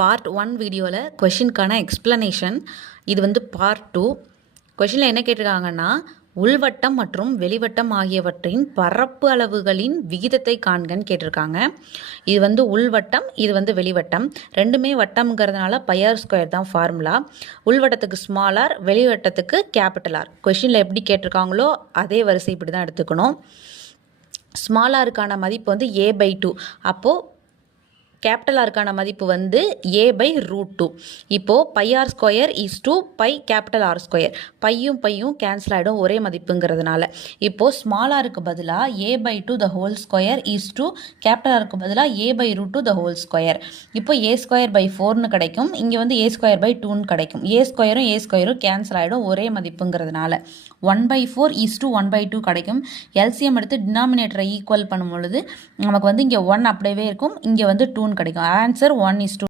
Part 1 வீடியோவில் கொஷினுக்கான explanation. இது வந்து பார்ட் 2. கொஷினில் என்ன கேட்டிருக்காங்கன்னா, உள்வட்டம் மற்றும் வெளிவட்டம் ஆகியவற்றின் பரப்பு அளவுகளின் விகிதத்தை காண்கன்னு கேட்டிருக்காங்க. இது வந்து உள்வட்டம், இது வந்து வெளிவட்டம். ரெண்டுமே வட்டம்ங்கிறதுனால பைஆர் ஸ்கொயர் தான் ஃபார்முலா. உள்வட்டத்துக்கு ஸ்மால் ஆர், வெளிவட்டத்துக்கு கேபிட்டல் ஆர். கொஷினில் எப்படி கேட்டிருக்காங்களோ அதே வரிசை இப்படி தான் எடுத்துக்கணும். ஸ்மால் ஆருக்கான மதிப்பு வந்து a/2. அப்போது கேபிட்டல் ஆருக்கான மதிப்பு வந்து a/√2. இப்போது pi r square is two pi capital r square. பையும் கேன்சல் ஆகிடும் ஒரே மதிப்புங்கிறதுனால. இப்போது ஸ்மால் ஆருக்கு பதிலாக a/2 the whole square is two capital ஆருக்கு பதிலாக a/√2 த ஹோல் ஸ்கொயர். இப்போ a²/4ன்னு கிடைக்கும். இங்கே வந்து a²/2ன்னு கிடைக்கும். a² கேன்சல் ஆகிடும் ஒரே மதிப்புங்கிறதுனால. 1/4 இஸ் டு 1/2 கிடைக்கும். எல்சிஎம் எடுத்து டினாமினேட்டரை ஈக்குவல் பண்ணும் பொழுது நமக்கு வந்து இங்கே 1 அப்படியே இருக்கும், இங்கே வந்து 2 கிடைக்கும். ஆன்சர் 1:2.